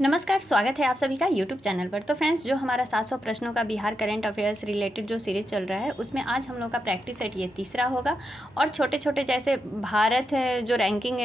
नमस्कार, स्वागत है आप सभी का यूट्यूब चैनल पर। तो फ्रेंड्स, जो हमारा 700 प्रश्नों का बिहार करंट अफेयर्स रिलेटेड जो सीरीज़ चल रहा है, उसमें आज हम लोग का प्रैक्टिस सेट ये तीसरा होगा। और छोटे छोटे जैसे भारत है जो रैंकिंग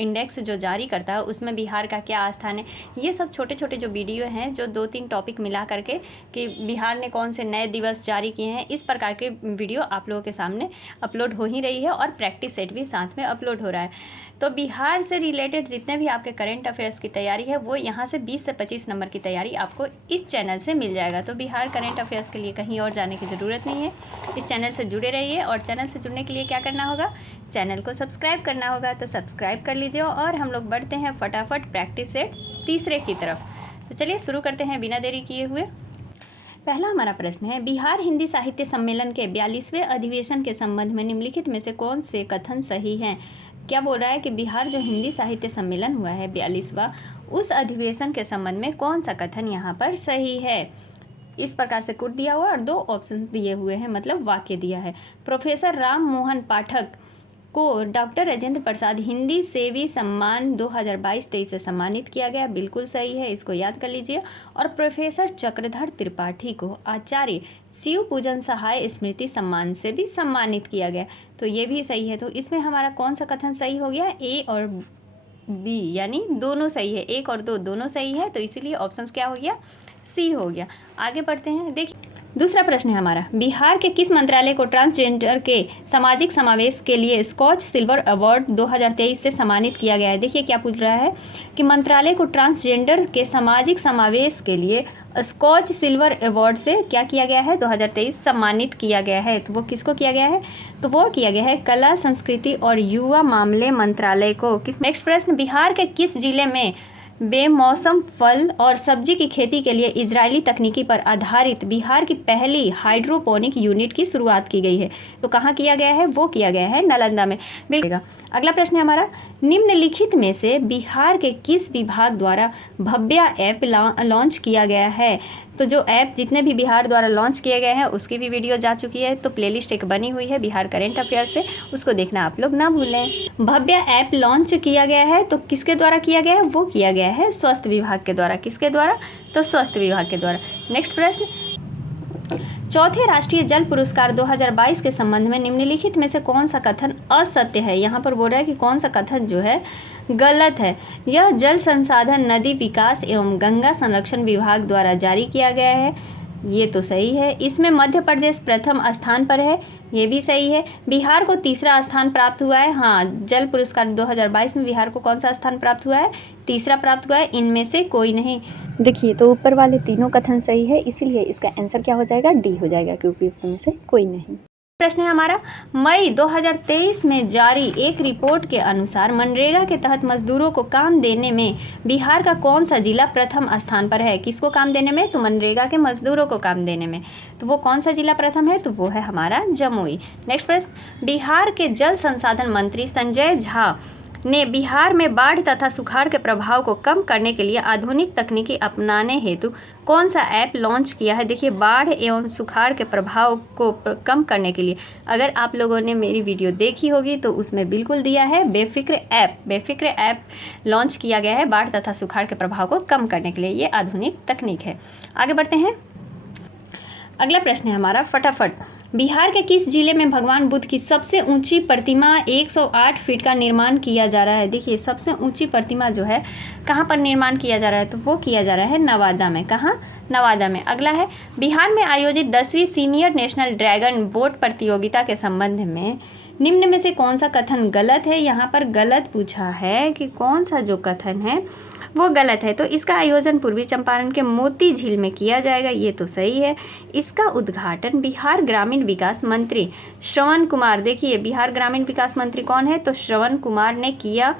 इंडेक्स जो जारी करता है, उसमें बिहार का क्या स्थान है, ये सब छोटे छोटे जो वीडियो हैं जो 2-3 टॉपिक मिला करके कि बिहार ने कौन से नए दिवस जारी किए हैं, इस प्रकार के वीडियो आप लोगों के सामने अपलोड हो ही रही है और प्रैक्टिस सेट भी साथ में अपलोड हो रहा है। तो बिहार से रिलेटेड जितने भी आपके करंट अफेयर्स की तैयारी है, वो यहाँ से 20 से 25 नंबर की तैयारी आपको इस चैनल से मिल जाएगा। तो बिहार करंट अफेयर्स के लिए कहीं और जाने की ज़रूरत नहीं है, इस चैनल से जुड़े रहिए। और चैनल से जुड़ने के लिए क्या करना होगा, चैनल को सब्सक्राइब करना होगा। तो सब्सक्राइब कर लीजिए और हम लोग बढ़ते हैं फटाफट प्रैक्टिस सेट तीसरे की तरफ। तो चलिए शुरू करते हैं बिना देरी किए हुए। पहला हमारा प्रश्न है, बिहार हिंदी साहित्य सम्मेलन के 42वें अधिवेशन के संबंध में निम्नलिखित में से कौन से कथन सही हैं। क्या बोल रहा है कि बिहार जो हिंदी साहित्य सम्मेलन हुआ है 42वां, उस अधिवेशन के संबंध में कौन सा कथन यहाँ पर सही है। इस प्रकार से कुट दिया हुआ और 2 ऑप्शंस दिए हुए हैं, मतलब वाक्य दिया है। प्रोफेसर राम मोहन पाठक को डॉक्टर राजेंद्र प्रसाद हिंदी सेवी सम्मान 2022-23 से सम्मानित किया गया, बिल्कुल सही है, इसको याद कर लीजिए। और प्रोफेसर चक्रधर त्रिपाठी को आचार्य शिव पूजन सहाय स्मृति सम्मान से भी सम्मानित किया गया, तो ये भी सही है। तो इसमें हमारा कौन सा कथन सही हो गया, ए और बी, यानी दोनों सही है, 1 और 2 दोनों सही है। तो इसीलिए ऑप्शंस क्या हो गया, सी हो गया। आगे बढ़ते हैं, देखिए दूसरा प्रश्न है हमारा, बिहार के किस मंत्रालय को ट्रांसजेंडर के सामाजिक समावेश के लिए स्कॉच सिल्वर अवार्ड 2023 से सम्मानित किया गया है। देखिए क्या पूछ रहा है कि मंत्रालय को ट्रांसजेंडर के सामाजिक समावेश के लिए स्कॉच सिल्वर अवार्ड से क्या किया गया है, 2023 सम्मानित किया गया है। तो वो किसको किया गया है, तो वो किया गया है कला संस्कृति और युवा मामले मंत्रालय को। नेक्स्ट प्रश्न, बिहार के किस जिले में बेमौसम फल और सब्जी की खेती के लिए इजरायली तकनीकी पर आधारित बिहार की पहली हाइड्रोपोनिक यूनिट की शुरुआत की गई है। तो कहाँ किया गया है, वो किया गया है नालंदा में। बिल्कुल। अगला प्रश्न है हमारा, निम्नलिखित में से बिहार के किस विभाग द्वारा भव्या ऐप लॉन्च किया गया है। तो जो ऐप जितने भी बिहार द्वारा लॉन्च किए गए हैं उसकी भी वीडियो जा चुकी है, तो प्लेलिस्ट एक बनी हुई है बिहार करंट अफेयर्स से, उसको देखना आप लोग ना भूलें। भव्या ऐप लॉन्च किया गया है, तो किसके द्वारा किया गया है, वो किया गया है स्वास्थ्य विभाग के द्वारा। किसके द्वारा, तो स्वास्थ्य विभाग के द्वारा। नेक्स्ट प्रश्न, चौथे राष्ट्रीय जल पुरस्कार 2022 के संबंध में निम्नलिखित में से कौन सा कथन असत्य है। यहाँ पर बोल रहा है कि कौन सा कथन जो है गलत है। यह जल संसाधन नदी विकास एवं गंगा संरक्षण विभाग द्वारा जारी किया गया है, ये तो सही है। इसमें मध्य प्रदेश प्रथम स्थान पर है, ये भी सही है। बिहार को तीसरा स्थान प्राप्त हुआ है, हाँ, जल पुरस्कार 2022 में बिहार को कौन सा स्थान प्राप्त हुआ है, तीसरा प्राप्त हुआ है। इनमें से कोई नहीं। देखिए, तो ऊपर वाले तीनों कथन सही है, इसीलिए इसका आंसर क्या हो जाएगा, डी हो जाएगा, क्योंकि उपयुक्त में से कोई नहीं। प्रश्न है हमारा, मई 2023 में जारी एक रिपोर्ट के अनुसार मनरेगा के तहत मजदूरों को काम देने में बिहार का कौन सा जिला प्रथम स्थान पर है। किसको काम देने में, तो मनरेगा के मजदूरों को काम देने में। तो वो कौन सा जिला प्रथम है, तो वो है हमारा जमुई। नेक्स्ट प्रश्न, बिहार के जल संसाधन मंत्री संजय झा ने बिहार में बाढ़ तथा सुखाड़ के प्रभाव को कम करने के लिए आधुनिक तकनीकी अपनाने हेतु कौन सा ऐप लॉन्च किया है। देखिए, बाढ़ एवं सुखाड़ के प्रभाव को कम करने के लिए, अगर आप लोगों ने मेरी वीडियो देखी होगी तो उसमें बिल्कुल दिया है बेफिक्र ऐप लॉन्च किया गया है बाढ़ तथा सुखाड़ के प्रभाव को कम करने के लिए। ये आधुनिक तकनीक है। आगे बढ़ते हैं, अगला प्रश्न है हमारा, फटाफट, बिहार के किस जिले में भगवान बुद्ध की सबसे ऊंची प्रतिमा 108 फीट का निर्माण किया जा रहा है। देखिए, सबसे ऊंची प्रतिमा जो है कहाँ पर निर्माण किया जा रहा है, तो वो किया जा रहा है नवादा में। कहाँ, नवादा में। अगला है, बिहार में आयोजित 10वीं सीनियर नेशनल ड्रैगन बोट प्रतियोगिता के संबंध में निम्न में से कौन सा कथन गलत है। यहाँ पर गलत पूछा है कि कौन सा जो कथन है वो गलत है। तो इसका आयोजन पूर्वी चंपारण के मोती झील में किया जाएगा, ये तो सही है। इसका उद्घाटन बिहार ग्रामीण विकास मंत्री श्रवण कुमार, देखिए बिहार ग्रामीण विकास मंत्री कौन है, तो श्रवण कुमार ने किया।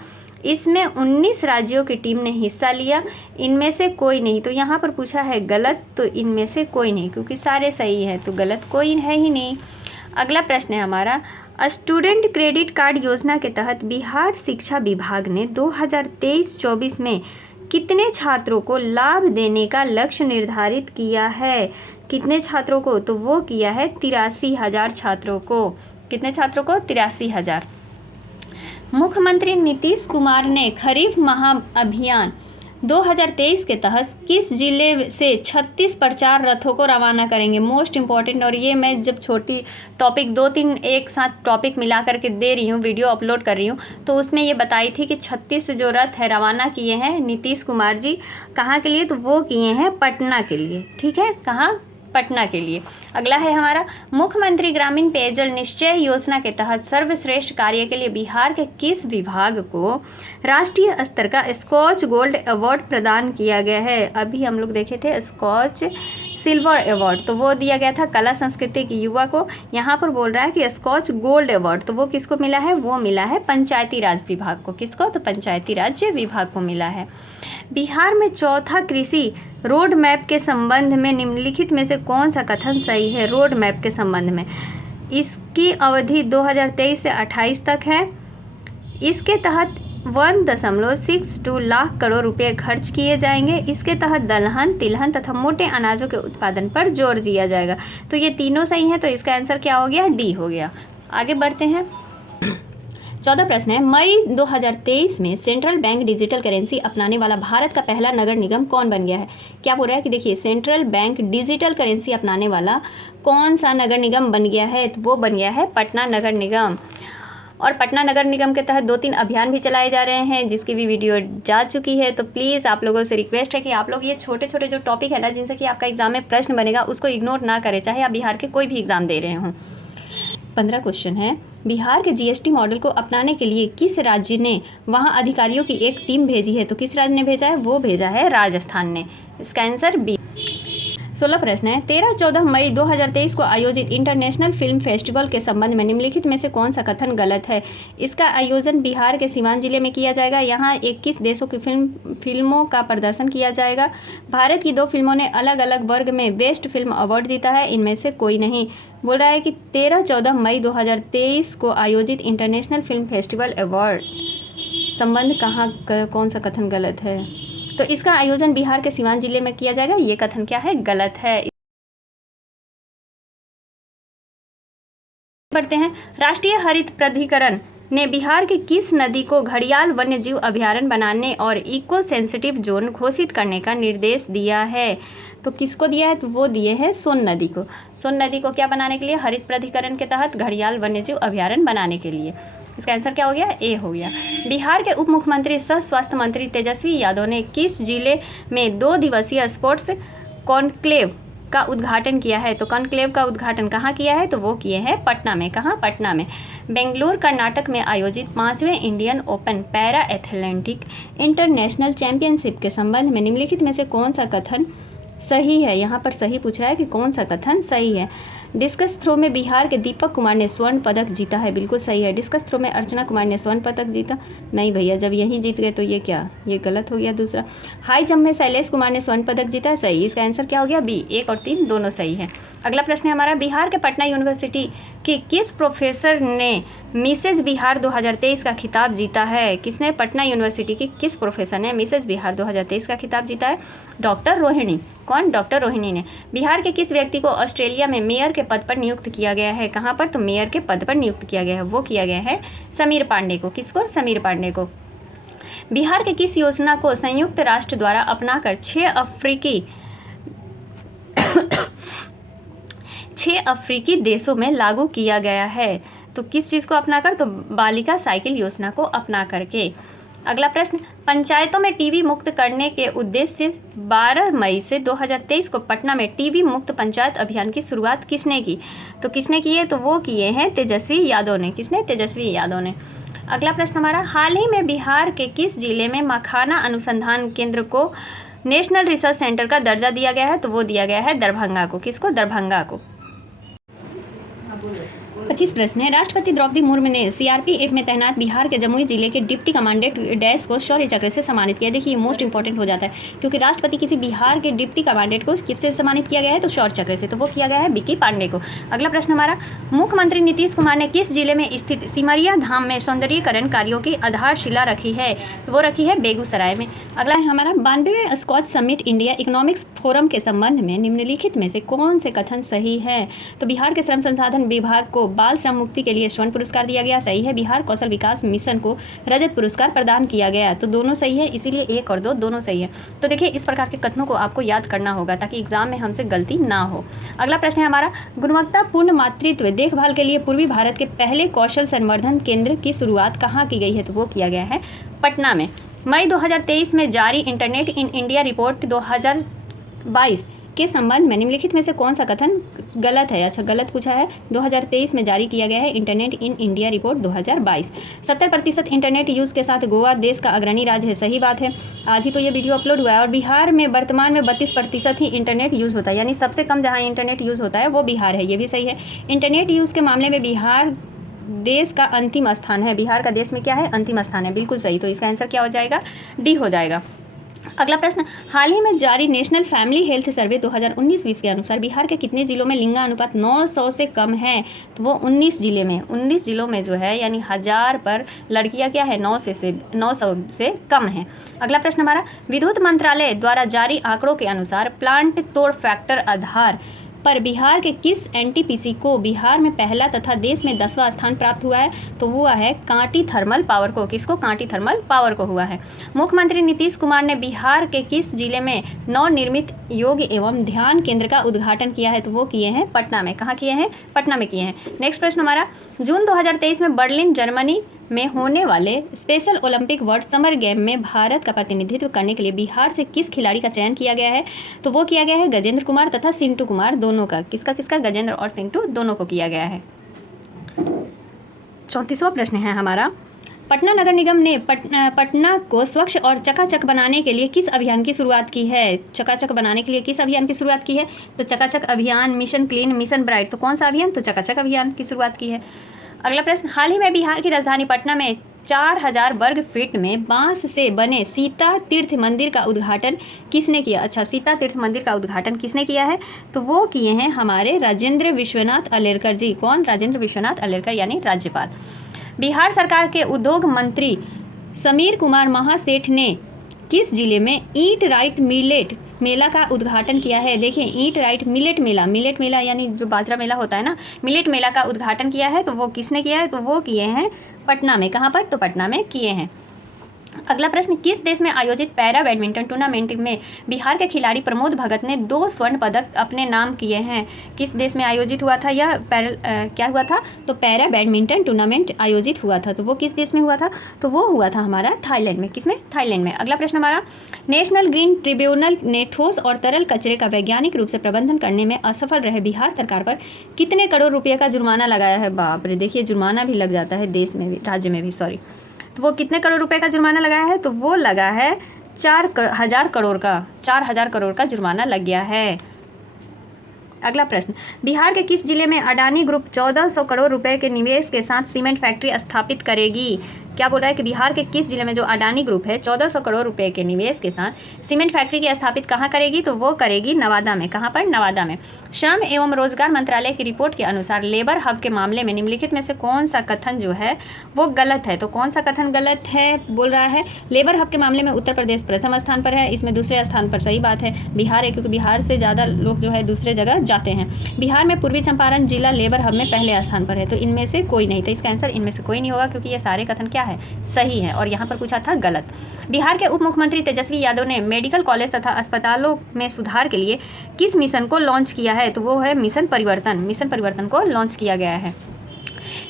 इसमें 19 राज्यों की टीम ने हिस्सा लिया, इनमें से कोई नहीं। तो यहाँ पर पूछा है गलत, तो इनमें से कोई नहीं, क्योंकि सारे सही है, तो गलत कोई है ही नहीं। अगला प्रश्न है हमारा, स्टूडेंट क्रेडिट कार्ड योजना के तहत बिहार शिक्षा विभाग ने 2023-24 में कितने छात्रों को लाभ देने का लक्ष्य निर्धारित किया है। कितने छात्रों को, तो वो किया है 83,000 छात्रों को। कितने छात्रों को, 83,000। मुख्यमंत्री नीतीश कुमार ने खरीफ महाअभियान 2023 के तहत किस जिले से 36 प्रचार रथों को रवाना करेंगे? Most important. और ये मैं जब छोटी टॉपिक 2-3 एक साथ टॉपिक मिला करके दे रही हूँ, वीडियो अपलोड कर रही हूँ, तो उसमें ये बताई थी कि 36 जो रथ है रवाना किए हैं नीतीश कुमार जी। कहाँ के लिए? तो वो किए हैं पटना के लिए। ठीक है, कहाँ? पटना के लिए। अगला है हमारा, मुख्यमंत्री ग्रामीण पेयजल निश्चय योजना के तहत सर्वश्रेष्ठ कार्य के लिए बिहार के किस विभाग को राष्ट्रीय स्तर का स्कॉच गोल्ड अवार्ड प्रदान किया गया है? अभी हम लोग देखे थे स्कॉच सिल्वर अवार्ड, तो वो दिया गया था कला संस्कृति की युवा को। यहाँ पर बोल रहा है कि स्कॉच गोल्ड अवार्ड, तो वो किसको मिला है? वो मिला है पंचायती राज विभाग को। किसको? तो पंचायती राज विभाग को मिला है। बिहार में चौथा कृषि रोड मैप के संबंध में निम्नलिखित में से कौन सा कथन सही है? रोड मैप के संबंध में इसकी अवधि 2023 से 28 तक है। इसके तहत 1.62 लाख करोड़ रुपए खर्च किए जाएंगे। इसके तहत दलहन, तिलहन तथा मोटे अनाजों के उत्पादन पर जोर दिया जाएगा। तो ये तीनों सही हैं, तो इसका आंसर क्या हो गया? डी हो गया। आगे बढ़ते हैं। 14 प्रश्न है, मई 2023 में सेंट्रल बैंक डिजिटल करेंसी अपनाने वाला भारत का पहला नगर निगम कौन बन गया है? क्या बोल रहा है कि देखिए, सेंट्रल बैंक डिजिटल करेंसी अपनाने वाला कौन सा नगर निगम बन गया है? तो वो बन गया है पटना नगर निगम। और पटना नगर निगम के तहत 2-3 अभियान भी चलाए जा रहे हैं, जिसकी भी वीडियो जा चुकी है। तो प्लीज़ आप लोगों से रिक्वेस्ट है कि आप लोग ये छोटे छोटे जो टॉपिक है ना, जिनसे कि आपका एग्जाम में प्रश्न बनेगा, उसको इग्नोर ना करें, चाहे आप बिहार के कोई भी एग्ज़ाम दे रहे हों। 15 क्वेश्चन है, बिहार के जीएसटी मॉडल को अपनाने के लिए किस राज्य ने वहां अधिकारियों की एक टीम भेजी है? तो किस राज्य ने भेजा है? वो भेजा है राजस्थान ने। इसका आंसर बी। 16 प्रश्न है, 13-14 मई 2023 को आयोजित इंटरनेशनल फिल्म फेस्टिवल के संबंध में निम्नलिखित में से कौन सा कथन गलत है? इसका आयोजन बिहार के सीवान जिले में किया जाएगा। यहाँ 21 देशों की फिल्मों का प्रदर्शन किया जाएगा। भारत की 2 फिल्मों ने अलग अलग वर्ग में बेस्ट फिल्म अवार्ड जीता है, इनमें से कोई नहीं। बोल रहा है कि 13-14 मई 2023 को आयोजित इंटरनेशनल फिल्म फेस्टिवल अवार्ड संबंध कौन सा कथन गलत है? तो इसका आयोजन बिहार के सीवान जिले में किया जाएगा। ये कथन क्या है? गलत है। पढ़ते हैं, राष्ट्रीय हरित प्राधिकरण ने बिहार के किस नदी को घड़ियाल वन्य जीव अभयारण्य बनाने और इको सेंसिटिव जोन घोषित करने का निर्देश दिया है? तो किसको दिया है? तो वो दिए हैं सोन नदी को। सोन नदी को क्या बनाने के लिए? हरित प्राधिकरण के तहत घड़ियाल वन्य जीव अभयारण्य बनाने के लिए। इसका आंसर क्या हो गया? ए हो गया। बिहार के उप मुख्यमंत्री सह स्वास्थ्य मंत्री तेजस्वी यादव ने किस जिले में 2 दिवसीय स्पोर्ट्स कॉन्क्लेव का उद्घाटन किया है? तो कॉन्क्लेव का उद्घाटन कहाँ किया है? तो वो किए हैं पटना में। कहाँ? पटना में। बेंगलुरु कर्नाटक में आयोजित 5वें Indian open para athletic international championship के संबंध में निम्नलिखित में से कौन सा कथन सही है? यहाँ पर सही पूछ रहा है कि कौन सा कथन सही है। डिस्कस थ्रो में बिहार के दीपक कुमार ने स्वर्ण पदक जीता है, बिल्कुल सही है। डिस्कस थ्रो में अर्चना कुमार ने स्वर्ण पदक जीता, नहीं भैया, जब यही जीत गए तो ये क्या? ये गलत हो गया। दूसरा, हाई जंप में शैलेश कुमार ने स्वर्ण पदक जीता है, सही। इसका आंसर क्या हो गया? बी। 1 और 3 दोनों सही है। अगला प्रश्न है हमारा, बिहार के पटना यूनिवर्सिटी के किस प्रोफेसर ने मिसेज बिहार 2023 का खिताब जीता है? किसने? पटना यूनिवर्सिटी की किस प्रोफेसर ने मिसेज बिहार 2023 का खिताब जीता है? डॉक्टर रोहिणी। कौन? डॉक्टर रोहिणी ने। बिहार के किस व्यक्ति को ऑस्ट्रेलिया में मेयर के पद पर नियुक्त किया गया है? कहाँ पर? तो मेयर के पद पर नियुक्त किया गया है। वो किया गया है समीर पांडे को। किसको? समीर पांडे को। बिहार के किस योजना को संयुक्त राष्ट्र द्वारा अपनाकर 6 अफ्रीकी देशों में लागू किया गया है? तो किस चीज़ को अपनाकर? तो बालिका साइकिल योजना को अपना करके। अगला प्रश्न, पंचायतों में टीबी मुक्त करने के उद्देश्य से 12 मई से 2023 को पटना में टीबी मुक्त पंचायत अभियान की शुरुआत किसने की? तो किसने की है? तो वो किए हैं तेजस्वी यादव ने। किसने? तेजस्वी यादव ने। अगला प्रश्न हमारा, हाल ही में बिहार के किस जिले में मखाना अनुसंधान केंद्र को नेशनल रिसर्च सेंटर का दर्जा दिया गया है? तो वो दिया गया है दरभंगा को। किसको? दरभंगा को। 25 प्रश्न है, राष्ट्रपति द्रौपदी मुर्मू ने सीआरपीएफ में तैनात बिहार के जमुई जिले के डिप्टी कमांडेंट डैश को शौर्य चक्र से सम्मानित किया। देखिए, ये मोस्ट इंपॉर्टेंट हो जाता है, क्योंकि राष्ट्रपति किसी बिहार के डिप्टी कमांडेंट को किससे सम्मानित किया गया है? तो शौर्य चक्र से। तो वो किया गया है विकी पांडे को। अगला प्रश्न हमारा, मुख्यमंत्री नीतीश कुमार ने किस जिले में स्थित सिमरिया धाम में सौंदर्यीकरण कार्यों की आधारशिला रखी है? तो वो रखी है बेगूसराय में। अगला है हमारा, 92वें Skoch summit India economics forum के संबंध में निम्नलिखित में से कौन से कथन सही है? तो बिहार के श्रम संसाधन विभाग को बाल श्रम मुक्ति के लिए स्वर्ण पुरस्कार दिया गया, सही है। बिहार कौशल विकास मिशन को रजत पुरस्कार प्रदान किया गया, तो दोनों सही है, इसीलिए 1 और 2 दोनों सही है। तो देखिए इस प्रकार के कथनों को आपको याद करना होगा ताकि एग्जाम में हमसे गलती ना हो। अगला प्रश्न है हमारा, गुणवत्तापूर्ण मातृत्व देखभाल के लिए पूर्वी भारत के पहले कौशल संवर्धन केंद्र की शुरुआत कहाँ की गई है, तो वो किया गया है पटना में। मई 2023 में जारी इंटरनेट इन इंडिया रिपोर्ट 2022 के संबंध में निम्नलिखित में से कौन सा कथन गलत है? अच्छा, गलत पूछा है। 2023 में जारी किया गया है internet in India report 2022। 70% internet use के साथ गोवा देश का अग्रणी राज्य है, सही बात है। आज ही तो ये वीडियो अपलोड हुआ है। और बिहार में वर्तमान में 32% ही इंटरनेट यूज़ होता है, यानी सबसे कम जहाँ इंटरनेट यूज़ होता है वो बिहार है, ये भी सही है। इंटरनेट यूज़ के मामले में बिहार देश का अंतिम स्थान है। बिहार का देश में क्या है? अंतिम स्थान है, बिल्कुल सही। तो इसका आंसर क्या हो जाएगा? डी हो जाएगा। अगला प्रश्न, हाल ही में जारी नेशनल फैमिली हेल्थ सर्वे 2019-20 के अनुसार बिहार के कितने जिलों में लिंगानुपात 900 से कम है? तो वो 19 जिलों में जो है, यानी 1000 पर लड़कियां क्या है 900 से कम है। अगला प्रश्न हमारा, विद्युत मंत्रालय द्वारा जारी आंकड़ों के अनुसार प्लांट तोड़ फैक्टर आधार पर बिहार के किस एनटीपीसी को बिहार में पहला तथा देश में 10वां स्थान प्राप्त हुआ है? तो हुआ है कांटी थर्मल पावर को। किसको? कांटी थर्मल पावर को हुआ है। मुख्यमंत्री नीतीश कुमार ने बिहार के किस जिले में नवनिर्मित योग एवं ध्यान केंद्र का उद्घाटन किया है? तो वो किए हैं पटना में। कहाँ किए हैं? पटना में किए हैं। नेक्स्ट प्रश्न हमारा, जून 2023 में बर्लिन जर्मनी में होने वाले special Olympic world summer game में भारत का प्रतिनिधित्व करने के लिए बिहार से किस खिलाड़ी का चयन किया गया है? तो वो किया गया है गजेंद्र कुमार तथा सिंटू कुमार, दोनों का। किसका? गजेंद्र और सिंटू दोनों को किया गया है। 34वां प्रश्न है हमारा, पटना नगर निगम ने पटना को स्वच्छ और चकाचक बनाने के लिए किस अभियान की शुरुआत की है? चकाचक बनाने के लिए किस अभियान की शुरुआत की है? तो चकाचक अभियान, मिशन क्लीन, मिशन ब्राइट। तो कौन सा अभियान? तो चकाचक अभियान की शुरुआत की है। अगला प्रश्न, हाल ही में बिहार की राजधानी पटना में 4000 वर्ग फीट में बांस से बने सीता तीर्थ मंदिर का उद्घाटन किसने किया? अच्छा, सीता तीर्थ मंदिर का उद्घाटन किसने किया है? तो वो किए हैं हमारे राजेंद्र विश्वनाथ अलेरकर जी। कौन? राजेंद्र विश्वनाथ अलेरकर, यानी राज्यपाल। बिहार सरकार के उद्योग मंत्री समीर कुमार महासेठ ने किस जिले में ईट राइट मिलेट मेला का उद्घाटन किया है? देखिए, ईट राइट मिलेट मेला यानी जो बाजरा मेला होता है ना, मिलेट मेला का उद्घाटन किया है। तो वो किसने किया है? तो वो किए हैं पटना में। कहाँ पर? तो पटना में किए हैं। अगला प्रश्न, किस देश में आयोजित पैरा बैडमिंटन टूर्नामेंट में बिहार के खिलाड़ी प्रमोद भगत ने 2 स्वर्ण पदक अपने नाम किए हैं? किस देश में आयोजित हुआ था यह क्या हुआ था? तो पैरा बैडमिंटन टूर्नामेंट आयोजित हुआ था। तो वो किस देश में हुआ था? तो वो हुआ था हमारा थाईलैंड में। किसमें? थाईलैंड में। अगला प्रश्न हमारा, नेशनल ग्रीन ट्रिब्यूनल ने ठोस और तरल कचरे का वैज्ञानिक रूप से प्रबंधन करने में असफल रहे बिहार सरकार पर कितने करोड़ रुपये का जुर्माना लगाया है? बाप रे, देखिए जुर्माना भी लग जाता है देश में भी, राज्य में भी, सॉरी। तो वो कितने करोड़ रुपए का जुर्माना लगाया है? तो वो लगा है 4000 करोड़ का जुर्माना लग गया है। अगला प्रश्न, बिहार के किस जिले में अडानी ग्रुप 1400 करोड़ रुपए के निवेश के साथ सीमेंट फैक्ट्री स्थापित करेगी? क्या बोल रहा है कि बिहार के किस जिले में जो अडानी ग्रुप है 1400 करोड़ रुपए के निवेश के साथ सीमेंट फैक्ट्री की स्थापित कहाँ करेगी? तो वो करेगी नवादा में। कहाँ पर? नवादा में। श्रम एवं रोजगार मंत्रालय की रिपोर्ट के अनुसार लेबर हब के मामले में निम्नलिखित में से कौन सा कथन जो है वो गलत है? तो कौन सा कथन गलत है? बोल रहा है लेबर हब के मामले में उत्तर प्रदेश प्रथम स्थान पर है, इसमें दूसरे स्थान पर सही बात है बिहार है, क्योंकि बिहार से ज़्यादा लोग जो है दूसरे जगह जाते हैं। बिहार में पूर्वी चंपारण जिला लेबर हब में पहले स्थान पर है, तो इनमें से कोई नहीं। तो इसका आंसर इनमें से कोई नहीं होगा, क्योंकि ये सारे कथन क्या है? सही है। और यहाँ पर पूछा था गलत। बिहार के उप मुख्यमंत्री तेजस्वी यादव ने मेडिकल कॉलेज तथा अस्पतालों में सुधार के लिए किस मिशन को लॉन्च किया है? तो वो है मिशन परिवर्तन को लॉन्च किया गया है।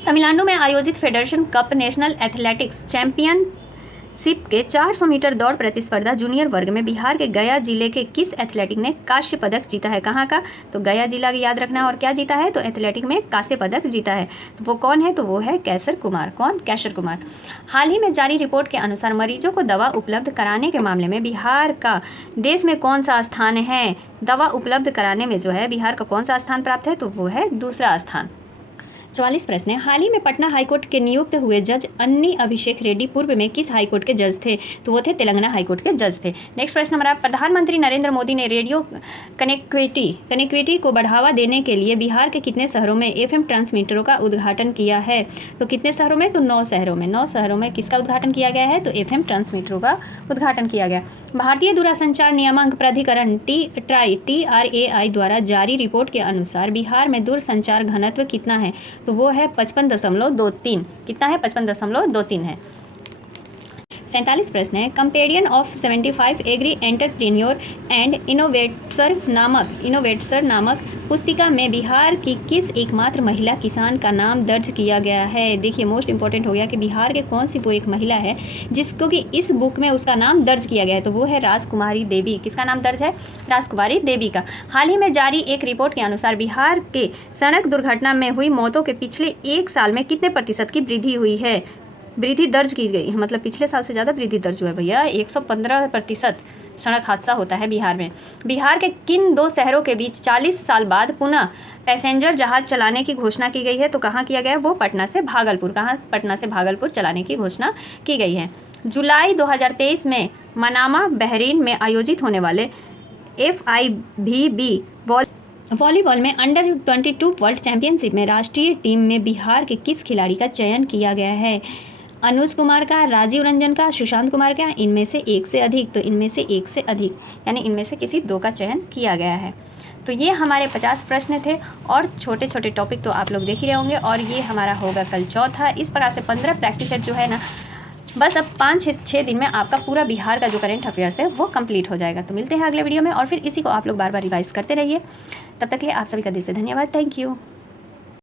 तमिलनाडु में आयोजित federation cup national athletics championship के 400 मीटर दौड़ प्रतिस्पर्धा जूनियर वर्ग में बिहार के गया जिले के किस एथलेटिक ने कांस्य पदक जीता है? कहाँ का? तो गया जिला याद रखना। और क्या जीता है? तो एथलेटिक में कांस्य पदक जीता है। तो वो कौन है? तो वो है कैसर कुमार। कौन? कैसर कुमार। हाल ही में जारी रिपोर्ट के अनुसार मरीजों को दवा उपलब्ध कराने के मामले में बिहार का देश में कौन सा स्थान है? दवा उपलब्ध कराने में जो है बिहार का कौन सा स्थान प्राप्त है? तो वो है दूसरा स्थान। 44 प्रश्न है, हाल ही में पटना हाईकोर्ट के नियुक्त हुए जज अन्नी अभिषेक रेड्डी पूर्व में किस हाईकोर्ट के जज थे? तो वो थे तेलंगाना हाईकोर्ट के जज थे। नेक्स्ट प्रश्न हमारा, प्रधानमंत्री नरेंद्र मोदी ने रेडियो कनेक्टिविटी को बढ़ावा देने के लिए बिहार के कितने शहरों में FM ट्रांसमीटरों का उद्घाटन किया है? तो कितने शहरों में? तो 9 शहरों में। 9 शहरों में किसका उद्घाटन किया गया है? तो FM ट्रांसमीटरों का उद्घाटन किया गया। भारतीय दूरसंचार नियामक प्राधिकरण TRAI द्वारा जारी रिपोर्ट के अनुसार बिहार में दूरसंचार घनत्व कितना है? तो वो है 55.23। कितना है? 55.23 है। 47 प्रश्न है, कंपेडियन ऑफ 75 एग्री एंटरप्रेन्योर एंड इनोवेट्सर नामक पुस्तिका में बिहार की किस एकमात्र महिला किसान का नाम दर्ज किया गया है? देखिए मोस्ट इंपॉर्टेंट हो गया कि बिहार के कौन सी वो एक महिला है जिसको कि इस बुक में उसका नाम दर्ज किया गया है, तो वो है राजकुमारी देवी। किसका नाम दर्ज है? राजकुमारी देवी का। हाल ही में जारी एक रिपोर्ट के अनुसार बिहार के सड़क दुर्घटना में हुई मौतों के पिछले 1 साल में कितने प्रतिशत की वृद्धि हुई है? वृद्धि दर्ज की गई है, मतलब पिछले साल से ज़्यादा वृद्धि दर्ज हुआ है भैया। 115% सड़क हादसा होता है बिहार में। बिहार के किन 2 शहरों के बीच 40 साल बाद पुनः पैसेंजर जहाज चलाने की घोषणा की गई है? तो कहाँ किया गया है? वो पटना से भागलपुर। कहाँ? पटना से भागलपुर चलाने की घोषणा की गई है। जुलाई 2023 में मनामा बहरीन में आयोजित होने वाले FIVB वॉलीबॉल में अंडर 22 वर्ल्ड चैंपियनशिप में राष्ट्रीय टीम में बिहार के किस खिलाड़ी का चयन किया गया है? अनुज कुमार का, राजीव रंजन का, सुशांत कुमार का, इनमें से एक से अधिक? तो इनमें से एक से अधिक, यानी इनमें से किसी 2 का चयन किया गया है। तो ये हमारे 50 प्रश्न थे और छोटे छोटे टॉपिक तो आप लोग देख ही रहे होंगे, और ये हमारा होगा कल चौथा। इस प्रकार से 15 प्रैक्टिस सेट जो है ना, बस अब 5-6 दिन में आपका पूरा बिहार का जो करंट अफेयर्स है वो कंप्लीट हो जाएगा। तो मिलते हैं अगले वीडियो में, और फिर इसी को आप लोग बार बार रिवाइज करते रहिए। तब तक के लिए आप सभी का दिल से धन्यवाद। Thank you.